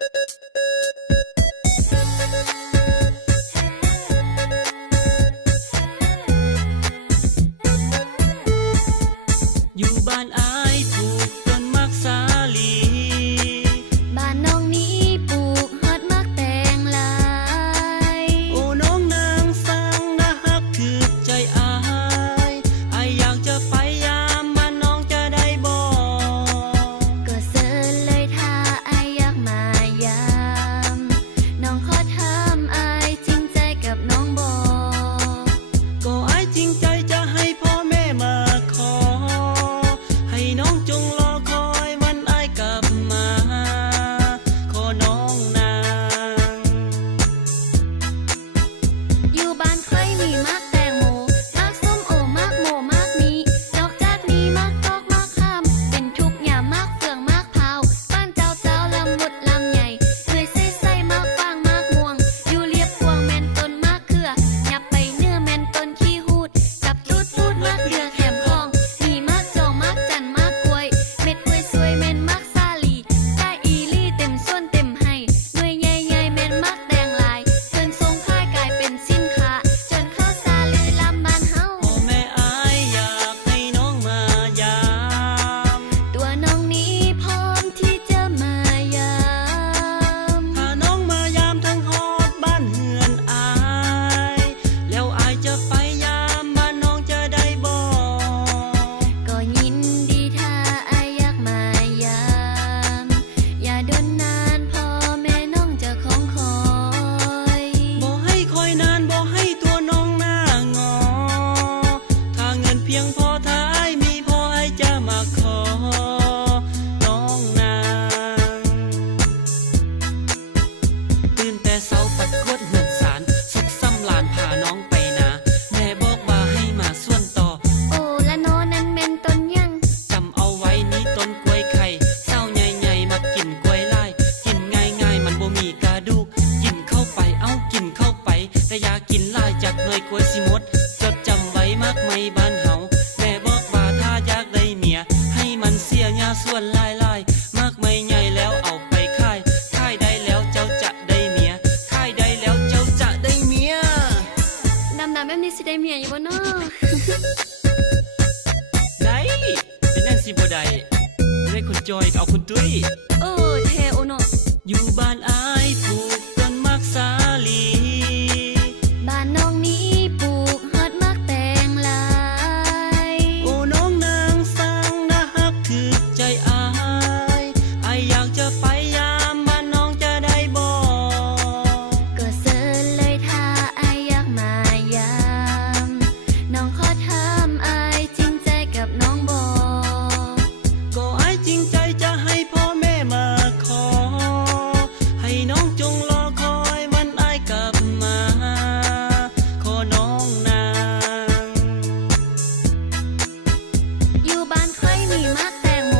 อยู่บ้านอายปลูกต้นมักสาลีบ้านน้องนี้ปลูกฮอดมักแตงลายโอ้น้องนางสร้างนะฮักถือใจอายอยากจะไปยามบ้านน้องจะได้บ่ก็เสิร์ชเลยถ้าอายอยากมายามน้องขอถามอายจริงใจกับน้องบ่ก็อายจริงใจจะให้พ่อแม่มาขอให้น้องจงรอคอยวันอายกลับมาขอน้องนางอยู่บ้านใครมีมักแตงโมมักส้มโอมักโมมักมีนอกจากนี้มักกอกมักข้ามเป็นทุกอย่างมักเฟืองมักเผาบ้านเจ้าลำมุดลำใหญ่เลยใส่มักฟางมักม่วงอยู่เรียบพวงแม่นต้นมักเขือยับไปเนื้อแม่นต้นขี้หูดกับตูดพูดมักเดือแถมทองมีมักจองมักจันมักกล้วยเม็ดกล้วยสวยแม่นมักซาลีได้อีลี่เต็มส่วนเต็มให้หน่วยใหญ่ๆแม่นมักแดงลายเพิ่นทรงค่ายกลายเป็นสินค้าจนเข้าซาลือลำบ้านเฮาพ่อแม่อายอยากให้น้องมายามตัวน้องนี้พร้อมที่จะมายามถ้าน้องมายามทั้งฮอดบ้านเฮือนอายแล้วอายจะไปยามบ้านน้องจะได้บ่ก็ยินดีถ้าอายอยากมายามอย่าดนนานพ่อแม่น้องจะของคอยบ่ให้คอยนานบ่ให้ตัวน้องหน้างอถ้าเงินเพียงพอถ้าอายมีพออายจะมาขอน้องนางตื่นแต่เช้าปัดกวดเฮือนศาลสุขซ้ำหลานพาน้องไปนาแม่บอกว่าให้มาส่วนต่อโอ้ละโนนั้นแม่นต้นยังจำเอาไว้นี้ต้นกล้วยไข่เศร้าใหญ่ๆมากินกล้วยลายกินง่ายๆมันบ่มีกระดูกกินเข้าไปเอากินเข้าไปแต่อย่ากินหลายจากหน่วยกล้วยสิหมดจดจำไว้มากไม่บ้านเฮาแม่บอกว่าถ้าอยากได้เมียให้มันเสียหญ้าส่วนหลายๆมากไม่ใหญ่แล้วเอาไปขายได้แล้วเจ้าจะได้เมียขายได้แล้วเจ้าจะได้เมียดำแบบนี้สิได้เมียอยู่บ่น้อ ได้เป็นนั่นสิบ่ได้ได้คุณจอยเอาคุณตุ้ยโอ้เทโอโนอยู่บ้านอายปลูกต้นมักสาลีบ้านน้องนี้ปลูกฮอดมักแตงลายโอ้น้องนางสร้างนะฮักถือใจอายอยากจะไปยามบ้านน้องจะได้บ่ก็เสิร์ชเลยถ้าอายอยากมายามน้องขอถามอายจริงใจกับน้องบ่ก็อายจริงใจจะให้พ่อแม่มาขอให้น้องจงรอคอยวันอายกลับมาขอน้องนางอยู่บ้านใครมีมักแตงโม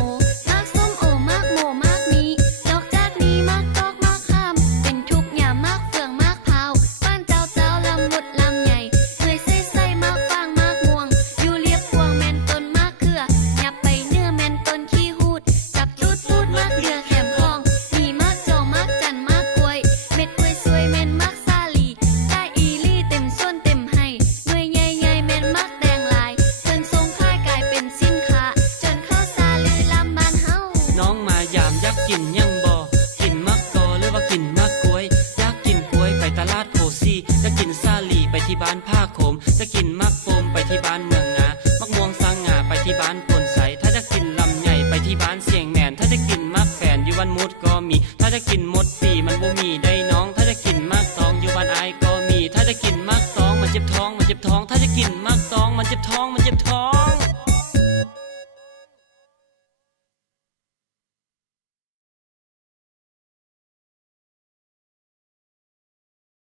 มักส้มโอมักโมมักมีนอกจากนี้มักกอกมักข้ามเป็นทุกอย่างมักเฟืองมักเผาบ้านเจ้าลำมุดลำใหญ่เลยใส่มักฟางมักม่วงอยู่เรียบพวงแม่นต้นมักเขือยับไปเนื้อแม่นต้นขี้หูดกับตูดพูดมักเดือแถมทองมีมักจองมักจันมักกล้วยเม็ดกล้วยสวยแม่นมักซาลีได้อีลี่เต็มส่วนเต็มให้หน่วยใหญ่ๆแม่นมักแดงลายเพิ่นทรงค่ายกลายเป็นสินค้าจนเข้าซาลือลำบ้านเฮาน้องมายามอยากกินยังบ่กินมักกอหรือว่ากินมักกล้วยอยากกินกล้วยไปตลาดโพสีจะกินซาลีไปที่บ้านผ้าโขมจะกินมักโฟมไปที่บ้านเมืองงามักม่วงสร้างงาไปที่บ้านปนใสถ้าจะกินลำใหญ่ไปที่บ้านเสียงแมนถ้าจะกินมักแฟนอยู่บ้านมุดก็มีถ้าจะกินมดปีมันบ่มีได้น้องถ้าจะกินมักตองอยู่บ้านอายก็มีถ้าจะกินมักตองมันเจ็บท้องถ้าจะกินมักตองมันเจ็บท้อง